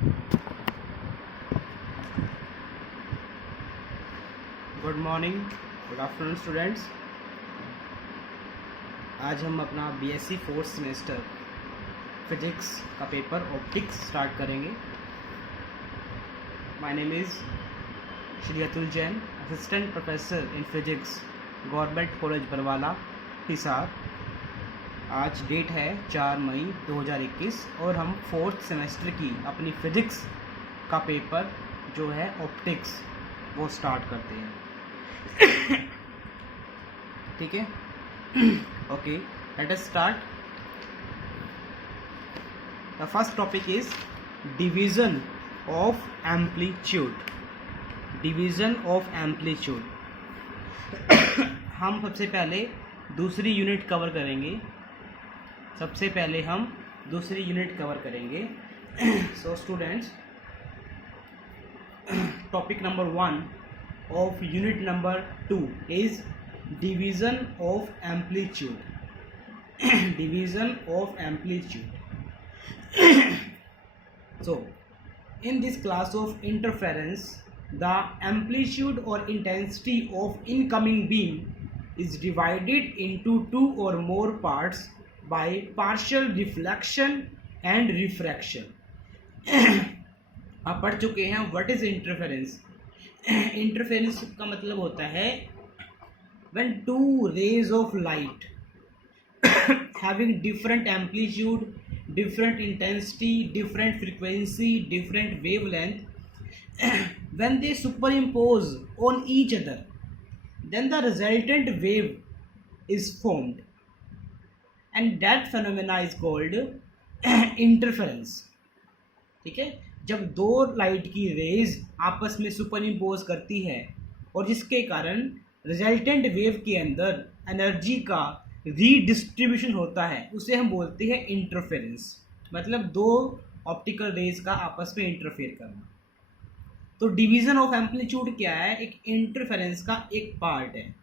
Good morning, good afternoon students. आज हम अपना बीएससी फोर्थ सेमेस्टर फिजिक्स का पेपर ऑप्टिक्स स्टार्ट करेंगे। My name is Shri Atul Jain, assistant professor in physics, government college Barwala, Hisar. आज date है 4 मई 2021 और हम फोर्थ सेमेस्टर की अपनी फिजिक्स का पेपर जो है ऑप्टिक्स वो स्टार्ट करते हैं। ठीक है, okay, late us start. The first topic is division of amplitude. Division of amplitude हम सबसे पहले दूसरी यूनिट कवर करेंगे। So students, topic number 1 of unit number 2 is division of amplitude. Division of amplitude. So in this class of interference, the amplitude or intensity of incoming beam is divided into two or more parts by partial reflection and refraction. आप पढ़ चुके हैं what is interference. Interference का मतलब होता है when two rays of light having different amplitude, different intensity, different frequency, different wavelength, when they superimpose on each other, then the resultant wave is formed, and that phenomena is called interference. ठीक है, जब दो light की raise आपस में super impose करती है और जिसके कारण रिजल्टेंट वेव के अंदर एनर्जी का रीडिस्ट्रीब्यूशन होता है, उसे हम बोलते हैं इंटरफेरेंस। मतलब दो ऑप्टिकल रेज का आपस में इंटरफेयर करना। तो डिवीजन ऑफ एम्पलीट्यूड क्या है? एक इंटरफेरेंस का एक पार्ट है।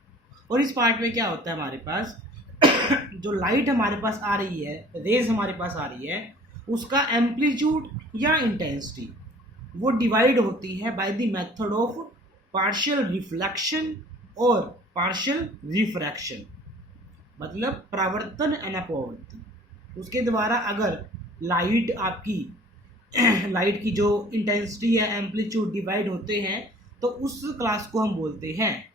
और इस पार्ट में क्या होता है, हमारे पास जो लाइट हमारे पास आ रही है, रेज हमारे पास आ रही है, उसका एम्पलीट्यूड या इंटेंसिटी वो डिवाइड होती है by the method of partial reflection और पार्शियल रिफ्रैक्शन। मतलब परावर्तन एंड अपवर्तन। उसके द्वारा अगर लाइट आपकी लाइट की जो इंटेंसिटी या एम्पलीट्यूड डिवाइड होते हैं तो उस क्लास को हम बोलते हैं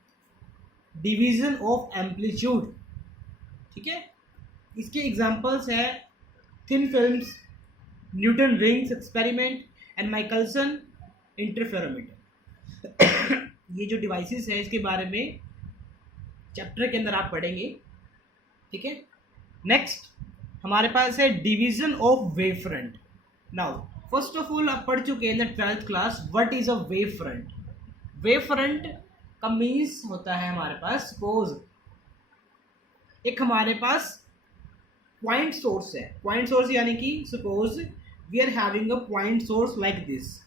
डिवीजन ऑफ एम्पलीट्यूड। ठीक है, इसके एग्जांपल्स है thin films, Newton rings experiment and Michelson interferometer. ये जो डिवाइसेस है इसके बारे में चैप्टर के अंदर आप पढ़ेंगे। ठीक है, नेक्स्ट हमारे पास है division of wave front. Now first of all आप पढ़ चुके हैं in the 12th class what is a wave front. Wave front का मीन्स होता है हमारे पास, सपोज एक हमारे पास पॉइंट सोर्स है। पॉइंट सोर्स यानी कि suppose we are having a point source like this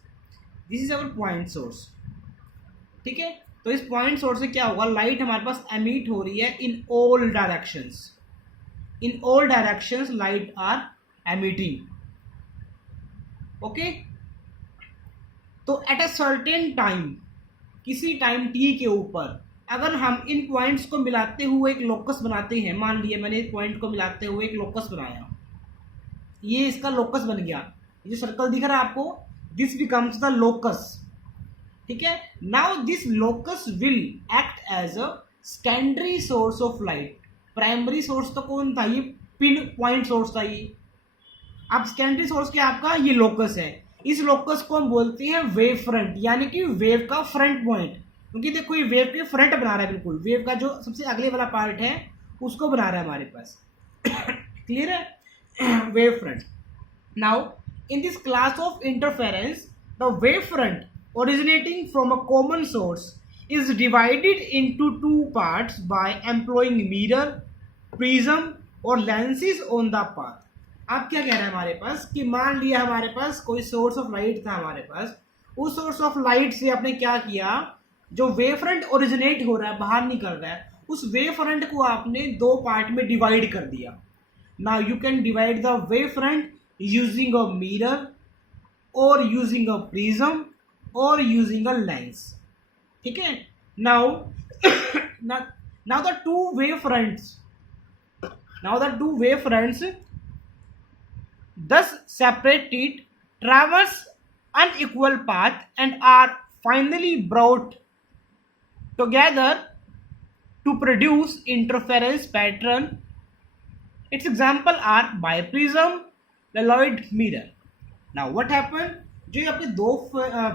is our point source. ठीक है, तो इस पॉइंट सोर्स से क्या होगा, लाइट हमारे पास एमिट हो रही है in all directions. In all directions light are emitting. Okay, तो एट अ सर्टेन टाइम, किसी टाइम टी के ऊपर अगर हम इन पॉइंट्स को मिलाते हुए एक लोकस बनाते हैं, मान लिया मैंने इस पॉइंट को मिलाते हुए एक लोकस बनाया, ये इसका लोकस बन गया। ये जो सर्कल दिख रहा है आपको, दिस बिकम्स द लोकस। ठीक है, now this locus will act as a secondary source of light. Primary source तो कौन था? ये पिन पॉइंट सोर्स था ये। अब सेकेंडरी सोर्स क्या आपका? ये लोकस है। इस लोकस को हम बोलते हैं वेव फ्रंट, यानी कि वेव का फ्रंट पॉइंट। क्योंकि देखो ये वेव के फ्रंट बना रहा है, बिल्कुल वेव का जो सबसे अगले वाला पार्ट है उसको बना रहा है हमारे पास। क्लियर है? wave front. Now in this class of interference, the wave front originating from a common source is divided into two parts by employing mirror, prism और lenses on the path. अब क्या कह रहा है हमारे पास कि मान लिया हमारे पास कोई सोर्स ऑफ लाइट था हमारे पास, उस सोर्स ऑफ लाइट से आपने क्या किया, जो वेव फ्रंट ओरिजिनेट हो रहा है, बाहर निकल रहा है, उस वेव फ्रंट को आपने दो पार्ट में डिवाइड कर दिया। Now you can divide the wave front using a mirror or using a prism or using a lens. ठीक है. Now now the two wavefronts thus separated traverse unequal path and are finally brought together to produce interference pattern. Its example are biprism, Lloyd mirror. Now what happened? जो ये अपने दो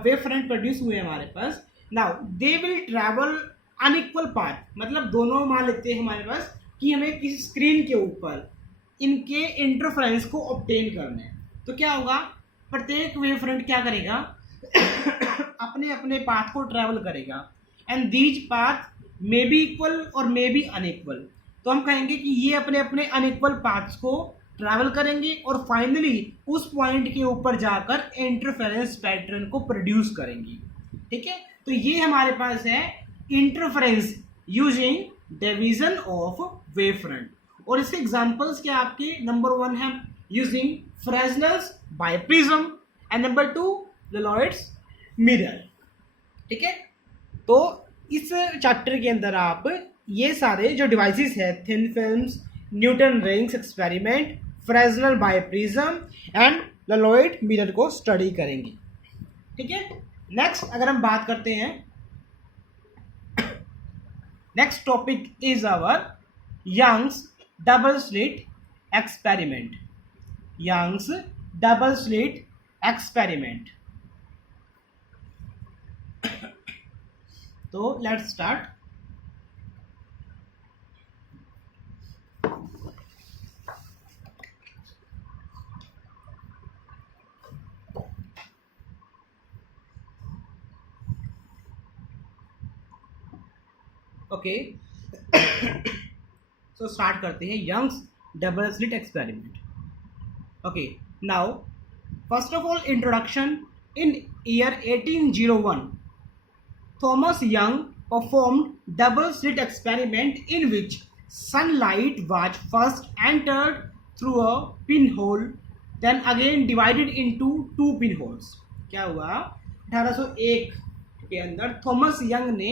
wave front produce हुए हमारे पास, now they will travel unequal path, मतलब दोनों मान लेते हैं हमारे पास कि हमें किसी स्क्रीन के ऊपर इनके इंटरफेरेंस को ऑब्टेन करना है. तो क्या होगा, प्रत्येक वेव फ्रंट क्या करेगा अपने अपने पाथ को ट्रैवल करेगा and these path may be equal और मे बी अनइक्वल. तो हम कहेंगे कि ये अपने अपने अनइक्वल पाथ्स को ट्रैवल करेंगे और फाइनली उस पॉइंट के ऊपर जाकर इंटरफेरेंस पैटर्न को प्रोड्यूस करेंगी. ठीक है, तो ये हमारे पास है interference using division of wave front. और इसके एग्जांपल्स क्या आपके, नंबर 1 है using Fresnel's biprism and number 2 Lloyd's mirror. ठीक है, तो इस चैप्टर के अंदर आप ये सारे जो डिवाइसेस है, thin films, Newton rings experiment, Fresnel biprism and Lloyd mirror को स्टडी करेंगे. ठीक है, नेक्स्ट अगर हम बात करते हैं, next topic is our Young's double slit experiment. Young's double slit experiment. तो let's start. Okay, so start करते हैं Young's double slit experiment. Okay, now first of all introduction. In year 1801 Thomas Young performed double slit experiment in which sunlight was first entered through a pinhole, then again divided into two pinholes. क्या हुआ, 1801 के अंदर Thomas young ने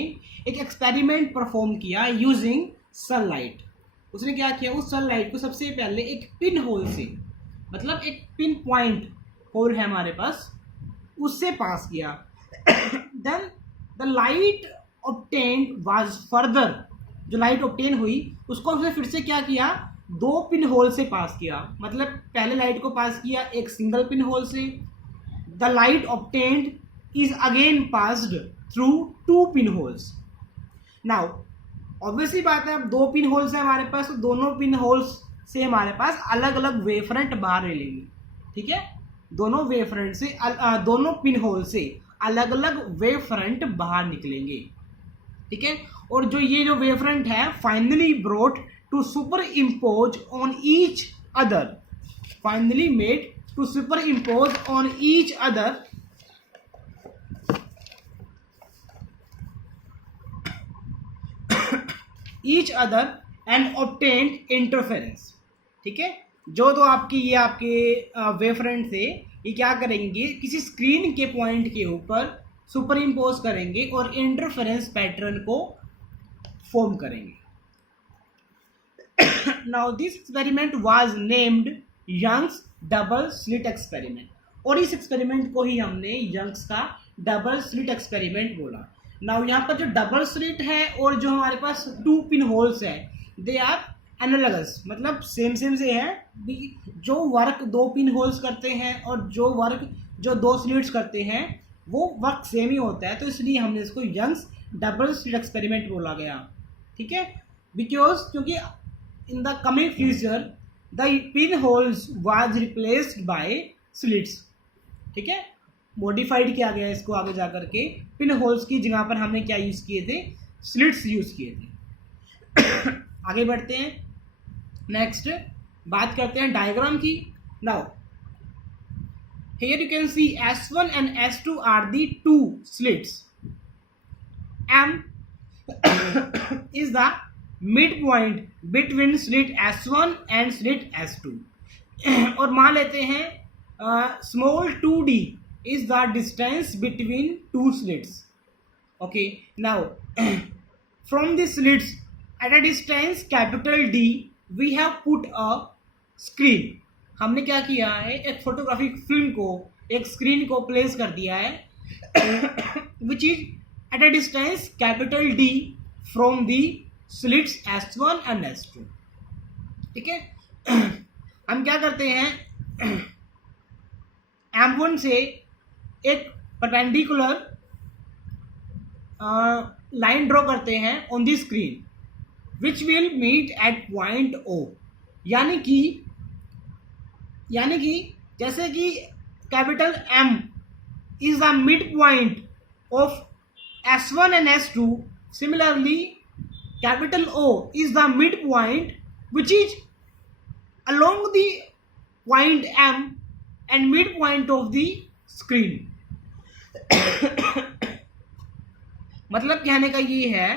एक experiment perform किया using sunlight. उसने क्या किया, उस सनलाइट को सबसे पहले एक पिन होल से, मतलब एक पिन पॉइंट होल है हमारे पास, उससे पास किया. Then the light obtained was further, जो लाइट ऑब्टेन हुई उसको हमने फिर से क्या किया, दो पिन होल से पास किया. मतलब पहले लाइट को पास किया एक सिंगल पिन होल से. The light obtained is again passed through two pin holes. Now obviously बात है, अब दो पिन होल्स है हमारे पास, तो दोनों पिन होल्स से हमारे पास अलग अलग वेवफ्रंट बाहर निकलेंगे. ठीक है, दोनों वेवफ्रंट से दोनों पिन होल से अलग अलग वेव फ्रंट बाहर निकलेंगे. ठीक है, और जो ये जो वेव फ्रंट है finally brought to superimpose on each other, finally made to superimpose on each other and obtained interference. ठीक है, जो तो आपकी ये आपके वेव फ्रंट थे, ये क्या करेंगे, किसी स्क्रीन के पॉइंट के ऊपर सुपर इम्पोज करेंगे और इंटरफेरेंस पैटर्न को फॉर्म करेंगे. Now this experiment was named Young's double slit experiment. और इस एक्सपेरिमेंट को ही हमने यंग्स का डबल स्लिट एक्सपेरिमेंट बोला. नाउ यहाँ पर जो डबल स्लिट है और जो हमारे पास टू पिन होल्स है, दे आर एनालगस, मतलब सेम से है. जो वर्क दो पिन होल्स करते हैं और जो वर्क जो दो स्लिट्स करते हैं वो वर्क सेम ही होता है. तो इसलिए हमने इसको यंग्स डबल स्लिट एक्सपेरिमेंट बोला गया. ठीक है, बिकॉज क्योंकि in the coming future the pin holes was replaced by slits. ठीक है, मॉडिफाइड किया गया इसको आगे जा करके, पिन होल्स की जगह पर हमने क्या यूज़ किए थे, स्लिट्स यूज़ किए थे. आगे बढ़ते हैं, नेक्स्ट बात करते हैं डायग्राम की. Now here you can see S1 and S2 are the two slits. M is the midpoint between slit S1 and slit S2. और मान लेते हैं small 2D is the distance between two slits. Okay, now from the slits at a distance capital D we have put a screen. हमने क्या किया है, एक photographic film को, एक स्क्रीन को प्लेस कर दिया है which is at a distance capital D from the slits S1 and S2. ठीक है, हम क्या करते हैं, M1 से एक परपेंडिकुलर लाइन ड्रॉ करते हैं on the screen which will meet at point O. यानी कि जैसे कि capital M is the mid point of S1 and S2, similarly capital O is the mid point which is along the point M and mid point of the screen. मतलब कहने का ये है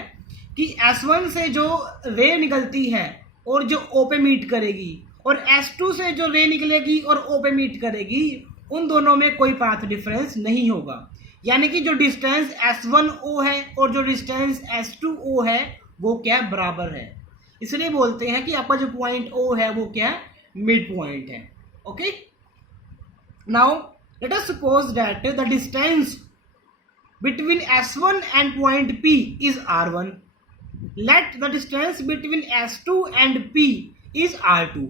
कि S1 से जो रे निकलती है और जो O पे मीट करेगी, और S2 से जो रे निकलेगी और O पे मीट करेगी, उन दोनों में कोई पाथ डिफरेंस नहीं होगा. यानी कि जो डिस्टेंस S1O है और जो डिस्टेंस S2O है वो क्या बराबर है. इसलिए बोलते हैं कि आपका जो पॉइंट O है वो क्या मिड पॉइंट है. Okay, now let us suppose that the distance between S1 and point P is R1. Let the distance between S2 and P is R2.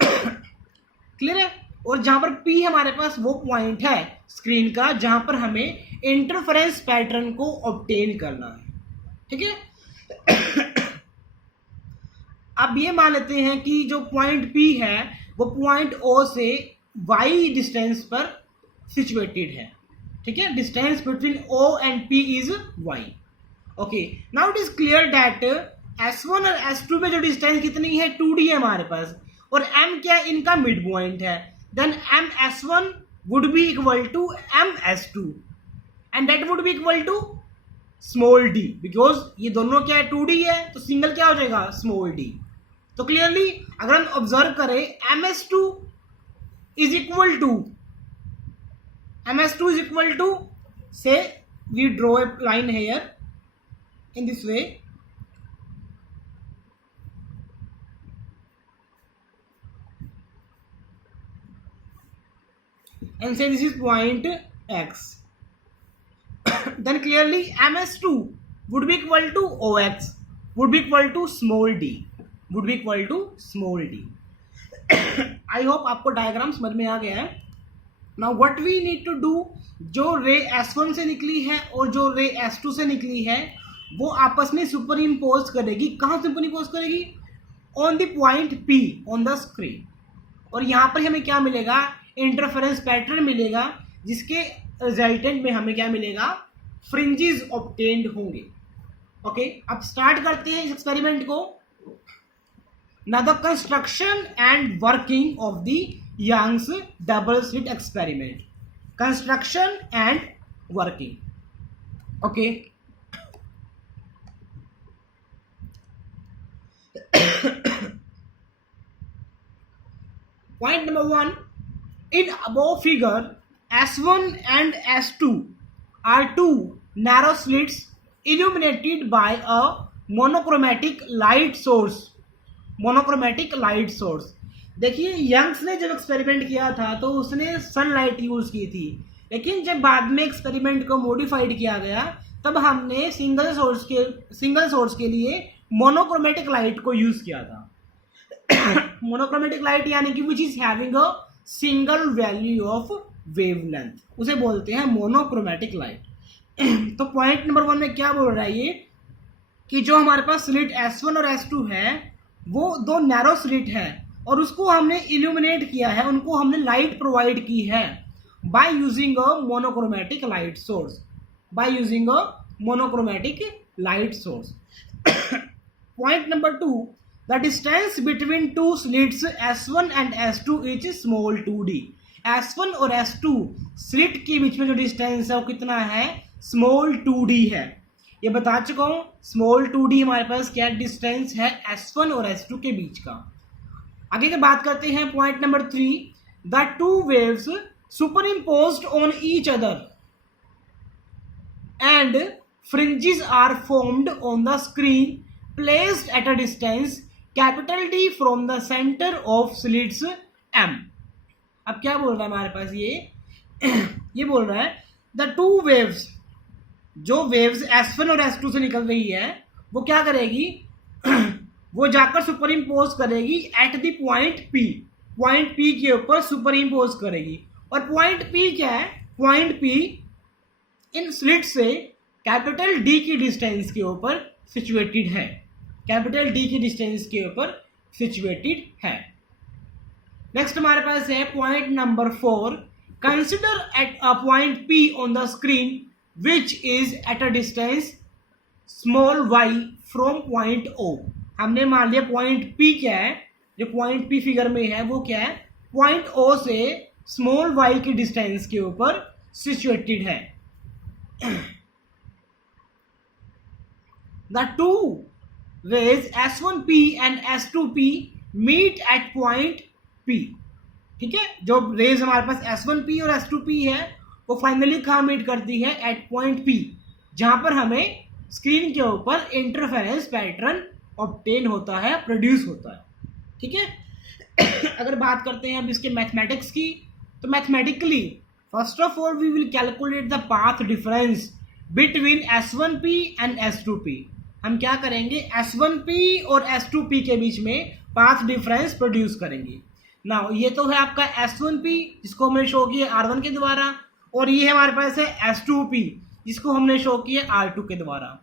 Clear है. और जहां पर P हमारे पास वो पॉइंट है स्क्रीन का जहां पर हमें इंटरफेरेंस पैटर्न को ऑब्टेन करना है. ठीक है, अब ये मान लेते हैं कि जो पॉइंट P है वो पॉइंट O से y डिस्टेंस पर सिचुएटेड है. ठीक है, distance between O and P is y. Okay, now it is clear that S1 और S2 में जो डिस्टेंस कितनी है 2D है हमारे पास, और M क्या है, इनका मिड पॉइंट है. Then MS1 would be equal to MS2 and that would be equal to small d, because ये दोनों क्या है 2D है, तो सिंगल क्या हो जाएगा स्मॉल d. तो क्लियरली अगर हम ऑब्जर्व करें MS2 is equal to say we draw a line here in this way. And say this is point X. Then clearly MS2 would be equal to OX, would be equal to small d, would be equal to small d. I hope आपको diagram समझ में आ गया है. Now what we need to do, जो रे S1 से निकली है और जो रे S2 से निकली है वो आपस में सुपर इम्पोज करेगी. कहाँ सुपर इम्पोज करेगी? On the point P on the screen. और यहाँ पर हमें क्या मिलेगा, इंटरफेरेंस पैटर्न मिलेगा, जिसके रिजल्टेंट में हमें क्या मिलेगा, फ्रिंजेस ऑब्टेन्ड होंगे. ओके, अब स्टार्ट करते हैं इस एक्सपेरिमेंट को. Now the construction and working of the Young's double slit experiment. Construction and working. Okay, point number 1. In above figure, S1 and S2 are two narrow slits illuminated by a monochromatic light source. Monochromatic light source. देखिए, Young's ने जब experiment किया था तो उसने sunlight use की थी, लेकिन जब बाद में एक्सपेरिमेंट को मॉडिफाइड किया गया तब हमने सिंगल सोर्स के लिए मोनोक्रोमेटिक लाइट को यूज किया था. मोनोक्रोमेटिक लाइट यानी कि which is having a single value of wavelength, उसे बोलते हैं मोनोक्रोमेटिक लाइट. तो पॉइंट नंबर 1 में क्या बोल रहा है ये, कि जो हमारे पास स्लिट S1 और S2 है वो दो नैरो स्लिट है और उसको हमने इल्यूमिनेट किया है, उनको हमने लाइट प्रोवाइड की है by using a monochromatic light source. Point number 2, the distance between two slits S1 and S2 is small 2D. S1 और S2 स्लिट के बीच में जो डिस्टेंस है वो कितना है, स्मॉल 2D है. ये बता चुका हूँ, स्मॉल 2D हमारे पास क्या डिस्टेंस है S1 और S2 के बीच का. आगे की बात करते हैं. Point number 3, the two waves superimposed on each other and fringes are formed on the screen placed at a distance capital D from the center of slits M. अब क्या बोल रहा है हमारे पास ये बोल रहा है द टू वेव्स, जो वेव्स S1 और S2 से निकल रही है वो क्या करेगी वो जाकर सुपर इम्पोज करेगी एट द पॉइंट P के ऊपर सुपर इम्पोज करेगी। और पॉइंट P क्या है? पॉइंट P इन स्लिट से कैपिटल D की डिस्टेंस के ऊपर सिचुएटेड है, कैपिटल D की डिस्टेंस के ऊपर सिचुएटेड है। नेक्स्ट हमारे पास है point number 4, consider at a point P on the screen which is at a distance small y from point O। हमने मान लिया पॉइंट P क्या है, जो पॉइंट P फिगर में है वो क्या है, पॉइंट O से स्मॉल y की डिस्टेंस के ऊपर सिचुएटेड है। The two rays S1P and S2P meet at point P। ठीक है, जो रेज हमारे पास S1P और S2P है वो फाइनली कहाँ मीट करती है? एट पॉइंट P, जहां पर हमें स्क्रीन के ऊपर इंटरफेरेंस पैटर्न ऑब्टेन होता है, प्रोड्यूस होता है। ठीक है अगर बात करते हैं अब इसके मैथमेटिक्स की, तो mathematically first of all we will calculate the path difference between S1P and S2P। हम क्या करेंगे, S1P और S2P के बीच में पाथ डिफरेंस प्रोड्यूस करेंगे। नाउ ये तो है आपका S1P जिसको हमने शो किया R1 के द्वारा, और ये हमारे पास है S2P जिसको हमने शो किया R2 के द्वारा,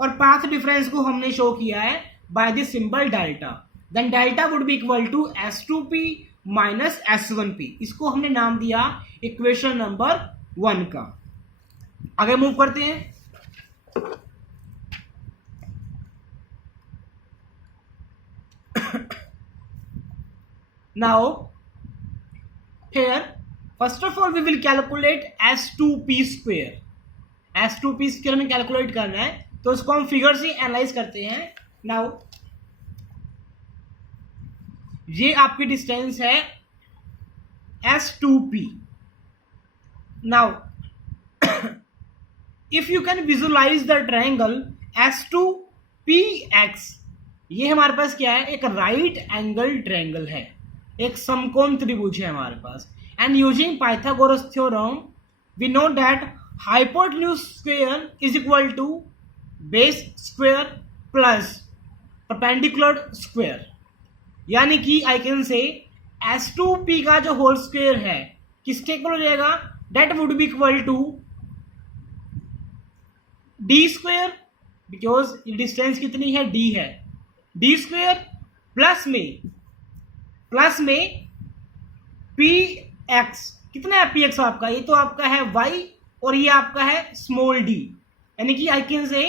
और पाथ डिफरेंस को हमने शो किया है by the symbol delta. Then delta would be equal to S2P minus S1P। इसको हमने नाम दिया इक्वेशन नंबर 1 का। आगे मूव करते हैं। Now here first of all we will calculate S2P square। S2P square हमें कैलकुलेट करना है, तो उसको हम फिगर से एनालाइज करते हैं। नाउ ये आपकी डिस्टेंस है S2P। Now if you can visualise the triangle S2PX, ये हमारे पास क्या है, एक राइट एंगल ट्रायंगल है, एक समकोण त्रिभुज है हमारे पास। And using Pythagoras theorem we know that hypotenuse square is equal to base square plus perpendicular square, यानी कि आई कैन से S2P का जो होल स्क्वायर है किसके इक्वल हो जाएगा, that would be equal to D square, because ये distance कितनी है, D है, D स्क्वायर प्लस में PX। कितना है PX आपका, ये तो आपका है Y और ये आपका है स्मॉल d, यानी कि I can say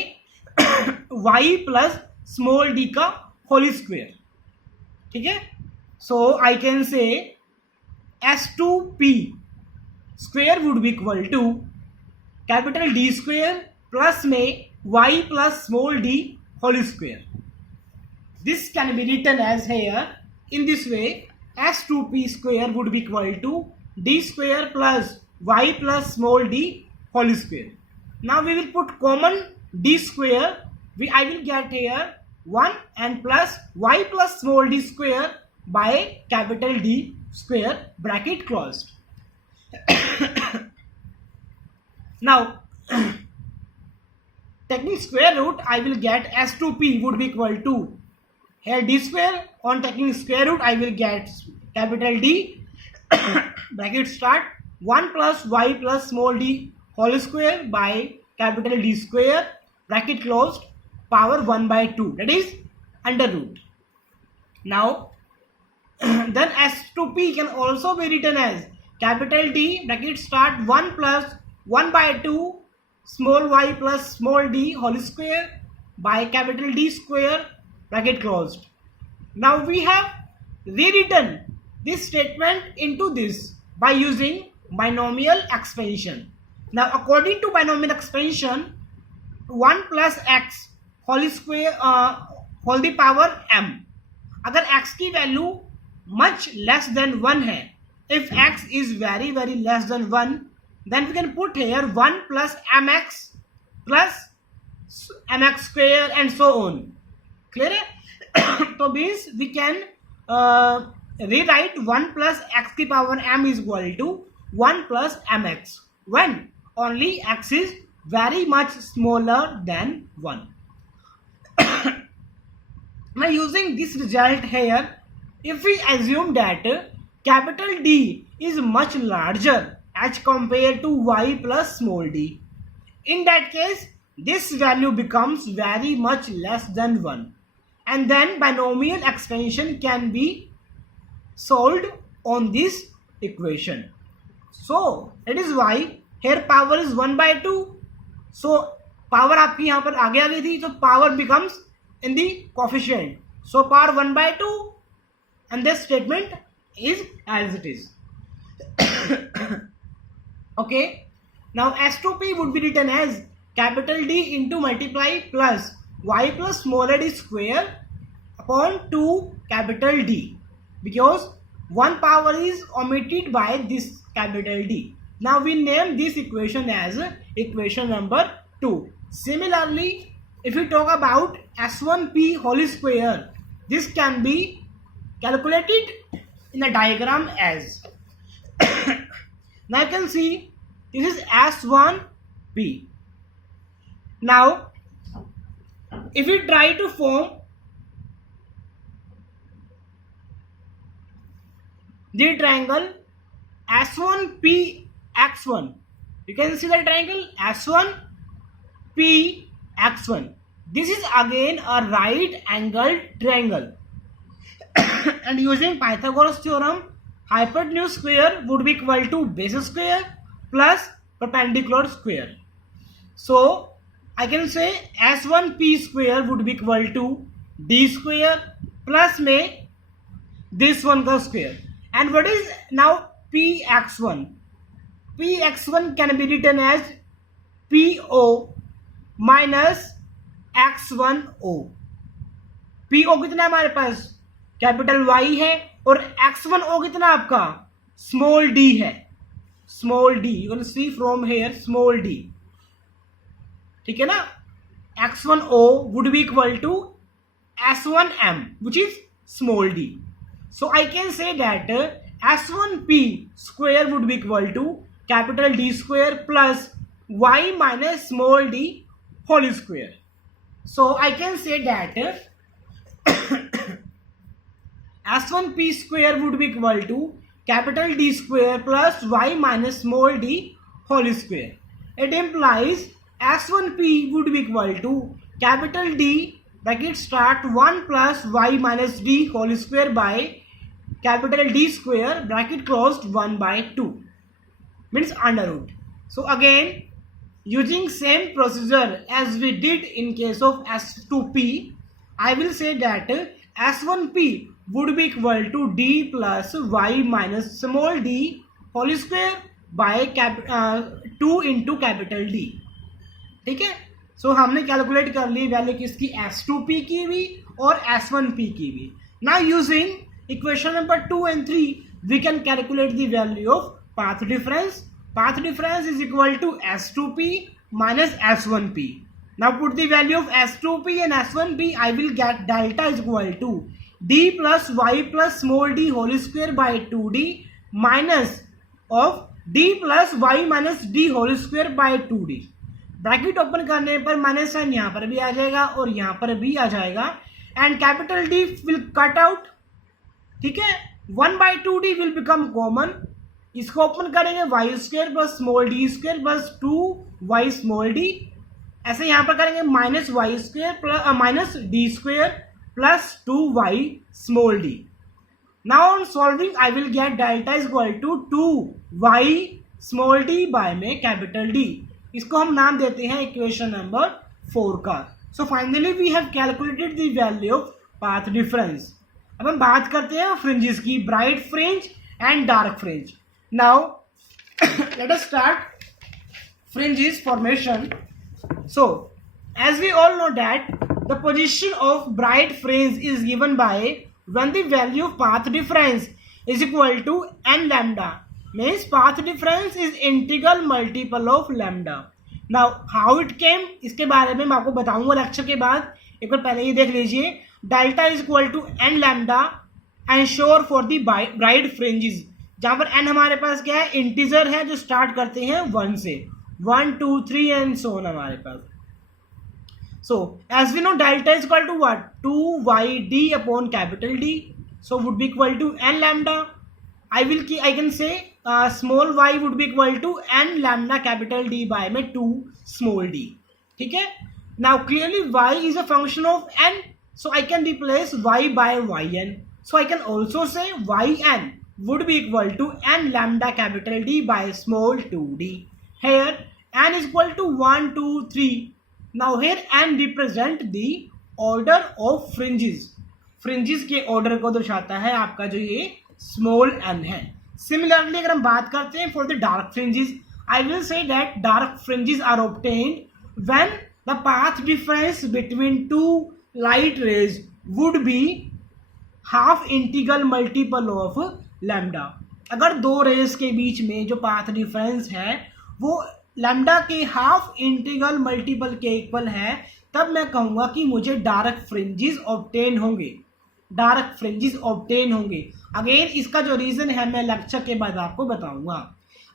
Y plus small d का होल स्क्वायर। ठीक है, so I can say S2P square would be equal to capital D square plus में Y plus small d whole square. This can be written as here in this way, S2P square would be equal to D square plus Y plus small d whole square. Now we will put common D square, I will get here 1 and plus Y plus small d square by capital D square bracket closed. Now taking square root I will get S2P would be equal to here D square, on taking square root I will get capital D bracket start 1 plus Y plus small d whole square by capital D square bracket closed power 1 by 2, that is under root. Now then S2P can also be written as capital D bracket start 1 plus 1 by 2 small y plus small d whole square by capital D square bracket closed. Now we have rewritten this statement into this by using binomial expansion. Now according to binomial expansion 1 plus x whole square whole the power m, अगर x की value much less than 1 है if x is very less than 1, then we can put here 1 plus mx square and so on. Clear है? So means we can rewrite 1 plus x की power m is equal to 1 plus mx when only x is very much smaller than 1. Now using this result here, if we assume that capital D is much larger as compared to y plus small d, in that case this value becomes very much less than 1, and then binomial expansion can be solved on this equation. So that is why here power is 1 by 2. So power आपकी यहाँ पर आगे आ गई थी, so power becomes in the coefficient. So power 1 by 2, and this statement is as it is. Okay. Now S2P would be written as capital D into multiply plus y plus smaller d square upon 2 capital D, because one power is omitted by this capital D. Now we name this equation as equation number 2. Similarly, if we talk about S1P whole square, this can be calculated in a diagram as now you can see this is S1P. Now if we try to form the triangle S1P x1, you can see the triangle S1P x1. This is again a right angled triangle and using Pythagoras theorem, hypotenuse square would be equal to base square plus perpendicular square. So I can say S1P square would be equal to d square plus में this one का square. And what is now Px1? Px1 can be written as PO minus x1O. PO कितना है हमारे पास? Capital Y है, और x1O कितना आपका? Small d है. Small d, you can C from here small d. ठीक है ना? x1O would be equal to s1m, which is small d. So I can say that S1P square would be equal to capital D square plus y minus small d whole square. So I can say that S1P square would be equal to capital D square plus y minus small d whole square. It implies S1P would be equal to capital D bracket start 1 plus y minus d whole square by capital D square bracket closed 1 by 2, means under root. So again using same procedure as we did in case of S2P, I will say that S1P would be equal to d plus y minus small d whole square by 2 into capital D. ठीक है? सो हमने calculate कर ली value किसकी? S2P की भी और S1P की भी. Now using equation number 2 and 3, we can calculate the value of path difference. Path difference is equal to S2P minus S1P. Now put the value of S2P and S1P. I will get delta is equal to d plus y plus small d whole square by 2d minus of d plus y minus d whole square by 2d. Bracket open करने पर minus sign यहाँ पर भी आ जाएगा और यहाँ पर भी आ जाएगा, and capital D will cut out. ठीक है? 1 by 2d will become common. इसको ओपन करेंगे y square plus small d square plus 2y small d. ऐसे यहाँ पर करेंगे minus y square plus minus d square plus 2y small d. Now on solving I will get delta is equal to 2y small d by में capital D. इसको हम नाम देते हैं इक्वेशन नंबर 4 का. So finally we have calculated the value of path difference. अब हम बात करते हैं फ्रिंजेस की, bright fringe and dark fringe. Now let us start fringes formation. So as we all know that the position of bright fringe is given by when the value of path difference is equal to n lambda, means path difference is integral multiple of lambda. Now how it came, इसके बारे में मैं आपको बताऊंगा lecture के बाद, एक बार पहले ये देख लीजिए. Delta is equal to n lambda ensure for the bright fringes, जहां पर n हमारे पास क्या है, इंटीजर है जो स्टार्ट करते हैं 1 से, 1 2 3 एंड सो ऑन हमारे पास. So as we know delta is equal to what, 2yd upon capital D, so would be equal to n lambda. I can say small y would be equal to n lambda capital D by में 2 small d. ठीक है. Now clearly y is a function of n, so I can replace y by yn. So I can also say yn would be equal to n lambda capital D by small 2d. Here n is equal to 1 2 3. Now here n represent the order of fringes. Fringes के order को दर्शाता है आपका जो ये small n है. Similarly अगर हम बात करते हैं for the dark fringes, I will say that dark fringes are obtained when the path difference between two light rays would be half integral multiple of lambda. अगर दो रेज के बीच में जो पाथ डिफरेंस है वो लैम्डा के half integral multiple के equal है, तब मैं कहूंगा कि मुझे डार्क फ्रिंजेस ऑब्टेन होंगे. डार्क फ्रिंजेस ऑब्टेन होंगे. अगेन इसका जो रीजन है मैं लेक्चर के बाद आपको बताऊंगा.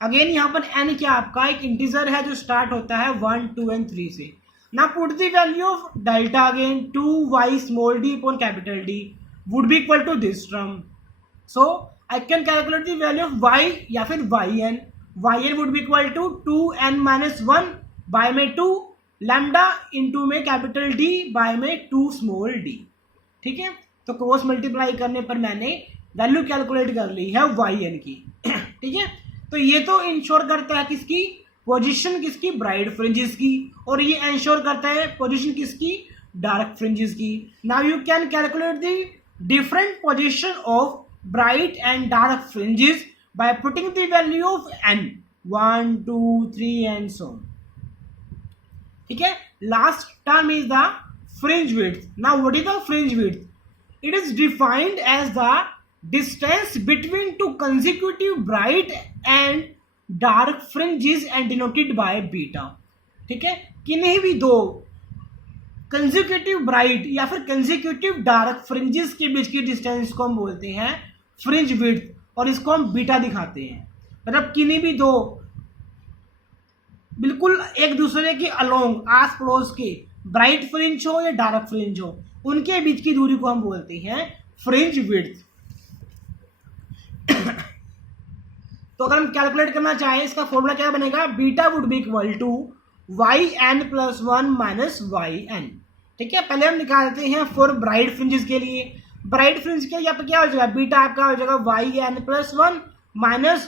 अगेन यहाँ पर n क्या आपका एक इंटीजर है जो स्टार्ट होता है 1 2 एंड 3 से. ना put the value of delta again 2y small d upon capital D would be equal to this term. So I can calculate the value of y या फिर yn. yn would be equal to 2n minus 1 by में 2 lambda into में capital D by में 2 small d. ठीक है. तो cross multiply करने पर मैंने वैल्यू कैलकुलेट कर ली है yn की. ठीक है. तो ये तो इंश्योर करता है किसकी पोजीशन, किसकी ब्राइट फ्रिंजेस की, और ये इंश्योर करता है पोजीशन किसकी, डार्क फ्रिंजेस की. Now you can calculate the different position of bright and dark fringes by putting the value of n 1 2 3 and so on. ठीक है. Last term is the fringe width. Now what is the fringe width? It is defined as the distance between two consecutive bright and dark fringes and denoted by beta. ठीक है. किन्हीं भी दो consecutive bright या फिर consecutive dark fringes के बीच की distance को हम बोलते हैं fringe width, और इसको हम बीटा दिखाते हैं. मतलब किन्हीं भी दो बिल्कुल एक दूसरे के अलोंग आस पड़ोस के ब्राइट फ्रिंज हो या डार्क फ्रिंज हो, उनके बीच की दूरी को हम बोलते हैं फ्रिंज विड्थ. तो अगर हम कैलकुलेट करना चाहें इसका फॉर्मूला क्या बनेगा, beta would be equal to yn plus 1 minus yn. ठीक है. पहले हम निकालते हैं फॉर ब्राइट फ्रिंजेस के लिए. ब्राइट फ्रिंज के यहाँ पे क्या हो जाएगा, बीटा आपका हो जाएगा yn प्लस 1 माइनस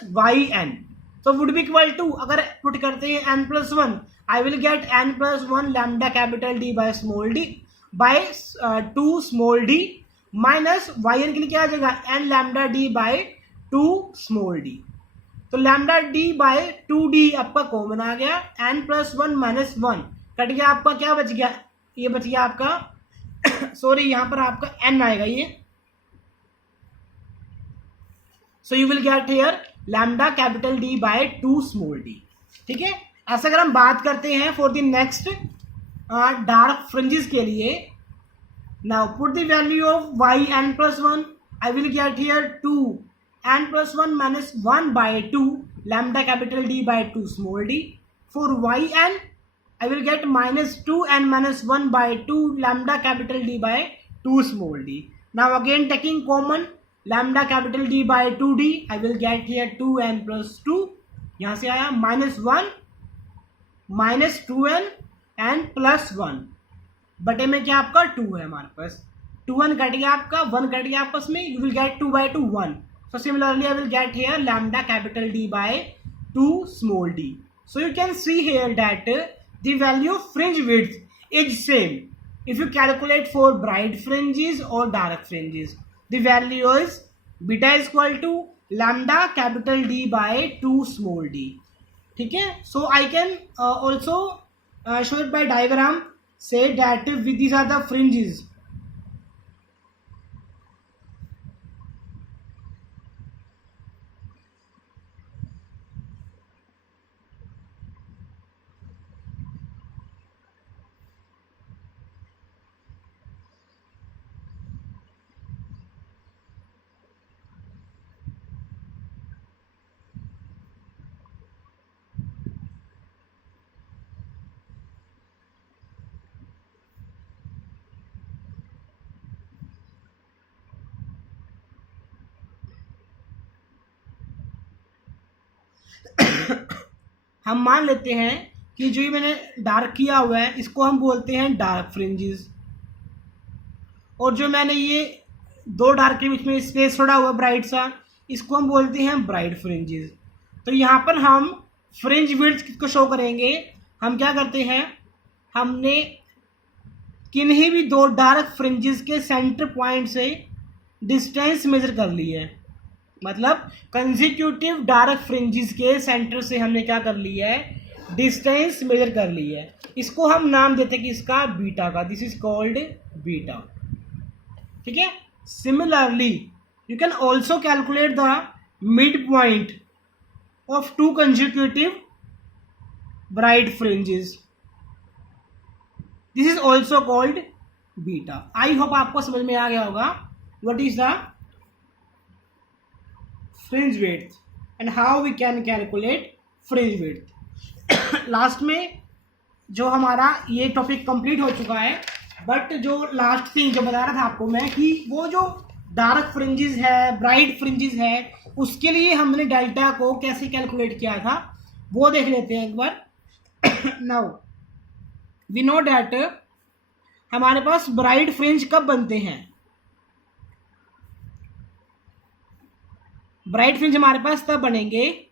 yn. तो वुड बी इक्वल टू, अगर पुट करते हैं n plus 1, I will get n plus 1 lambda capital D by small d by 2 small d minus yn के लिए क्या आ जाएगा, n lambda d by 2 small d. तो लैम्डा d बाय 2d आपका कॉमन आ गया, n प्लस 1 माइनस 1 कट गया, आपका क्या बच गया, ये बच गया आपका सॉरी यहाँ पर आपका n आएगा ये. So you will get here lambda capital D by 2 small d. ठीक है. ऐसा अगर हम बात करते हैं for the next dark fringes के लिए, now put the value of yn plus 1, I will get here 2n plus 1 minus 1 by 2 lambda capital D by 2 small d. For yn I will get minus 2n minus 1 by 2 lambda capital D by 2 small d. Now again taking common lambda capital D by 2d, I will get here 2n plus 2. यहाँ से आया minus 1 minus 2n and plus 1 बटे में क्या आपका 2 है हमारे पास. 2n cut गया आपका, 1 कट गया आपस में, you will get 2 by 2 1. So similarly I will get here lambda capital D by 2 small d. So you can see here that the value of fringe width is same if you calculate for bright fringes or dark fringes. The value is beta is equal to lambda capital D by 2 small d. ठीक है. So I can also show it by diagram, say that these are the fringes. हम मान लेते हैं कि जो ये मैंने डार्क किया हुआ है इसको हम बोलते हैं डार्क फ्रिंजेस, और जो मैंने ये दो डार्क के बीच में स्पेस छोड़ा हुआ ब्राइट सा, इसको हम बोलते हैं ब्राइट फ्रिंजेस। तो यहाँ पर हम फ्रिंज विड्थ किसको शो करेंगे, हम क्या करते हैं, हमने किन्हीं भी दो डार्क फ्रिंजेस के सेंटर पॉइंट से डिस्टेंस मेजर कर ली है, मतलब कंसेक्यूटिव डार्क फ्रिंजेस के सेंटर से हमने क्या कर लिया है, डिस्टेंस मेजर कर ली है। इसको हम नाम देते हैं कि इसका बीटा का, दिस इज कॉल्ड बीटा। ठीक है, similarly you can also calculate the mid point of two consecutive bright fringes, this is also called beta. I hope आपको समझ में आ गया होगा what is the fringe width and how we can calculate fringe width. Last में जो हमारा ये टॉपिक कंप्लीट हो चुका है, बट जो लास्ट थिंग जो बता रहा था आपको मैं कि वो जो डार्क फ्रिंजेस है, ब्राइट फ्रिंजेस है, उसके लिए हमने डेल्टा को कैसे कैलकुलेट किया था वो देख लेते हैं एक बार। नाउ वी नो डैट हमारे पास ब्राइट फ्रिंज कब बनते हैं, ब्राइट फ्रिंज हमारे पास तब बनेंगे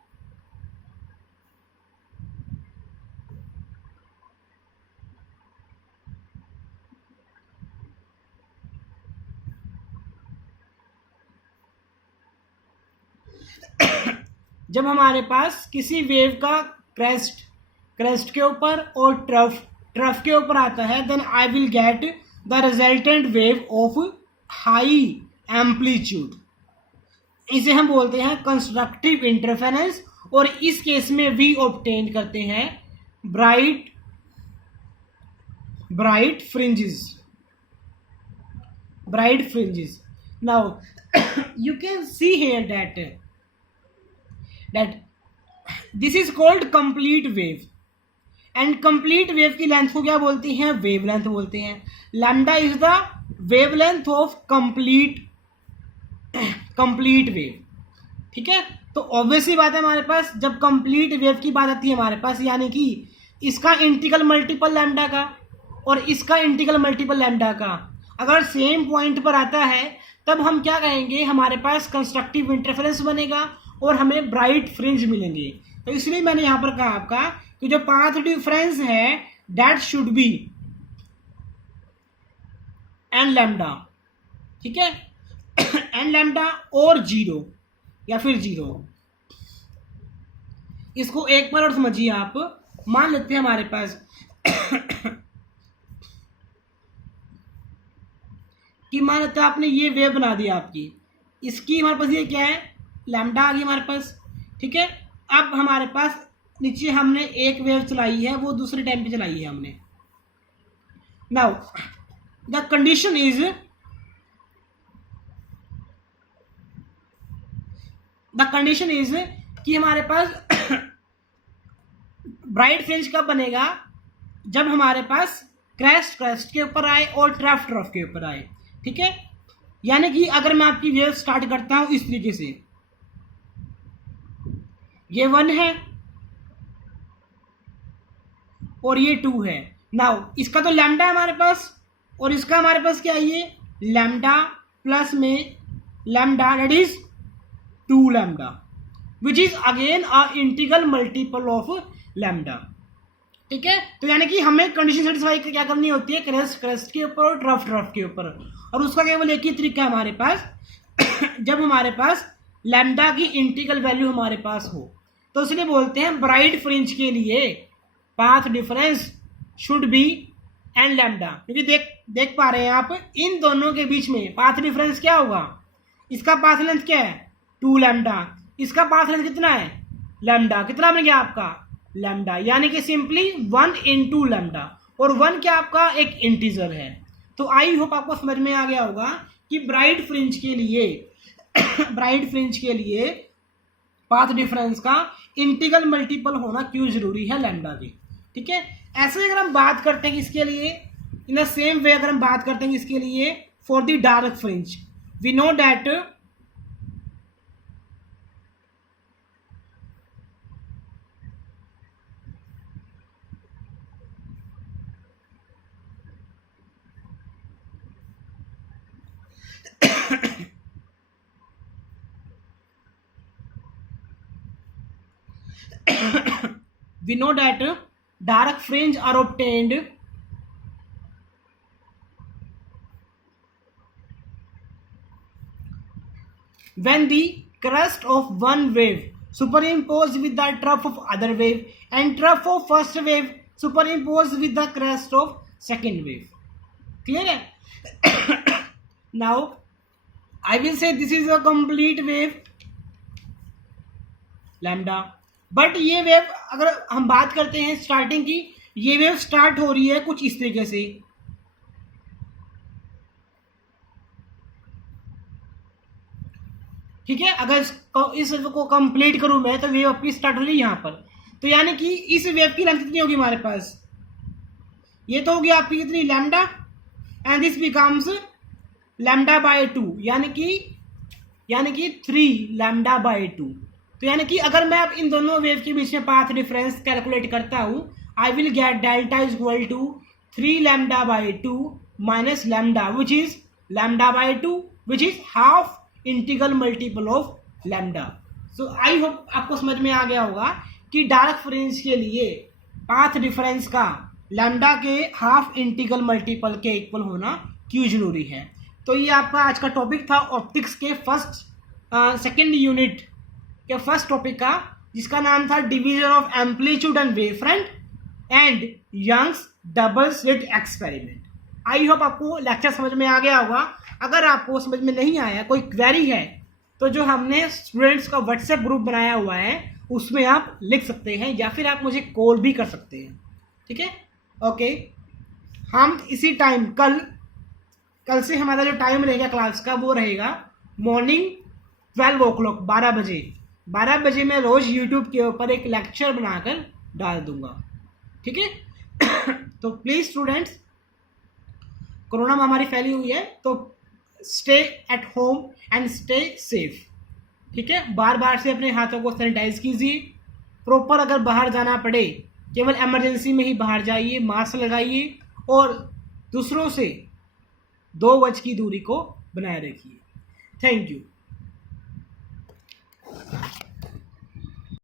जब हमारे पास किसी वेव का क्रेस्ट के ऊपर और ट्रफ के ऊपर आता है, then I will get the resultant wave of high amplitude. इसे हम बोलते हैं कंस्ट्रक्टिव इंटरफेरेंस, और इस केस में वी ऑब्टेन करते हैं bright fringes. Now you can see here that this is called complete wave, and complete wave की लेंथ को क्या बोलते हैं, वेवलेंथ बोलते हैं। Lambda is the wavelength of complete wave. ठीक है, तो ऑब्वियसली बात है हमारे पास जब कंप्लीट वेव की बात आती है हमारे पास, यानी कि इसका इंटीग्रल मल्टीपल लैम्डा का और इसका इंटीग्रल मल्टीपल लैम्डा का अगर सेम पॉइंट पर आता है, तब हम क्या कहेंगे, हमारे पास कंस्ट्रक्टिव इंटरफेरेंस बनेगा और हमें ब्राइट फ्रिंज मिलेंगे। तो इसलिए मैंने यहां पर कहा आपका कि जो पाथ डिफरेंस है that should be n lambda. ठीक है, एन लैम्डा और जीरो या फिर जीरो। इसको एक बार और समझिए आप, मान लेते हैं हमारे पास कि मान लेते हैं आपने ये वेव बना दी आपकी, इसकी हमारे पास ये क्या है, लैम्डा आ गई हमारे पास। ठीक है, अब हमारे पास नीचे हमने एक वेव चलाई है, वो दूसरे टाइम पे चलाई है हमने। नाउ द कंडीशन इज कि हमारे पास ब्राइट फ्रिंज कब बनेगा, जब हमारे पास क्रेस्ट के ऊपर आए और ट्रफ के ऊपर आए। ठीक है, यानी कि अगर मैं आपकी वेव स्टार्ट करता हूं इस तरीके से, ये 1 है और ये 2 है। नाउ इसका तो लैम्डा है हमारे पास और इसका हमारे पास क्या है, ये लैम्डा प्लस में lambda, that is 2 lambda, which is again a integral multiple of lambda. ठीक है, तो यानी कि हमें कंडीशन सेटिस्फाई क्या करनी होती है, क्रेस्ट के ऊपर और ट्रफ के ऊपर, और उसका केवल एक ही तरीका है हमारे पास जब हमारे पास लैम्डा की इंटीग्रल वैल्यू हमारे पास हो। तो इसलिए बोलते हैं ब्राइट फ्रिंज के लिए path difference should be n lambda, क्योंकि देख पा रहे हैं आप इन दोनों के बीच में पाथ डिफरेंस क्या होगा, इसका पाथ लेंथ क्या है 2 लैम्डा, इसका पाथ लेंथ कितना है लैम्डा, कितना बन गया आपका लैम्डा, यानी कि सिंपली 1 into लैम्डा, और 1 क्या आपका एक इंटीजर है। तो आई होप आपको समझ में आ गया होगा कि ब्राइट फ्रिंज के लिए पाथ डिफरेंस का इंटीग्रल मल्टीपल होना क्यों जरूरी है लैम्डा की। ठीक है, ऐसे अगर हम बात करते हैं इसके लिए इन द सेम वे, अगर हम बात करते हैं इसके लिए for the dark fringe, we know that we know that dark fringe are obtained when the crest of one wave superimposed with the trough of other wave and trough of first wave superimposed with the crest of second wave. Clear है? Now I will say this is a complete wave lambda, but ये wave अगर हम बात करते हैं starting की, ये wave start हो रही है कुछ इस तरीके से, ठीक है। अगर इस वेव को कंप्लीट करूं मैं तो वेव आपकी स्टार्ट हो रही है यहाँ पर, तो यानी कि इस वेव की लेंथ कितनी होगी हमारे पास, ये तो होगी आपकी कितनी lambda, and this becomes lambda by 2, यानी कि 3 लैम्डा बाय 2। तो यानी कि अगर मैं अब इन दोनों वेव के बीच में पाथ डिफरेंस कैलकुलेट करता हूं, I will get delta is equal to 3 lambda by 2 minus lambda which is lambda by 2 which is half integral multiple of lambda. So I hope आपको समझ में आ गया होगा कि डार्क फ्रिंज के लिए पाथ डिफरेंस का लैम्डा के हाफ इंटीग्रल मल्टीपल के इक्वल होना क्यों जरूरी है। तो ये आपका आज का टॉपिक था ऑप्टिक्स के सेकेंड यूनिट के फर्स्ट टॉपिक का, जिसका नाम था division of amplitude and wave front and Young's double slit experiment. I hope आपको लेक्चर समझ में आ गया होगा। अगर आपको समझ में नहीं आया, कोई क्वेरी है, तो जो हमने स्टूडेंट्स का व्हाट्सएप ग्रुप बनाया हुआ है उसमें आप लिख सकते हैं, या फिर आप मुझे कॉल भी कर सकते हैं, ठीक है। ओके, हम इसी टाइम कल से हमारा जो टाइम रहेगा क्लास का वो रहेगा मॉर्निंग 12 o'clock 12 बजे मैं रोज यूट्यूब के ऊपर एक लेक्चर बनाकर डाल दूंगा, ठीक है। तो प्लीज स्टूडेंट्स, कोरोना महामारी फैली हुई है तो stay at home and stay safe, ठीक है। बार बार से अपने हाथों को सैनिटाइज कीजिए, प्रॉपर अगर बाहर जाना पड़े केवल इमरजेंसी में ही बाहर जाइए, मास्क लगाइए और दूसरों से 2 गज की दूरी को बनाए रखिए। Thank you.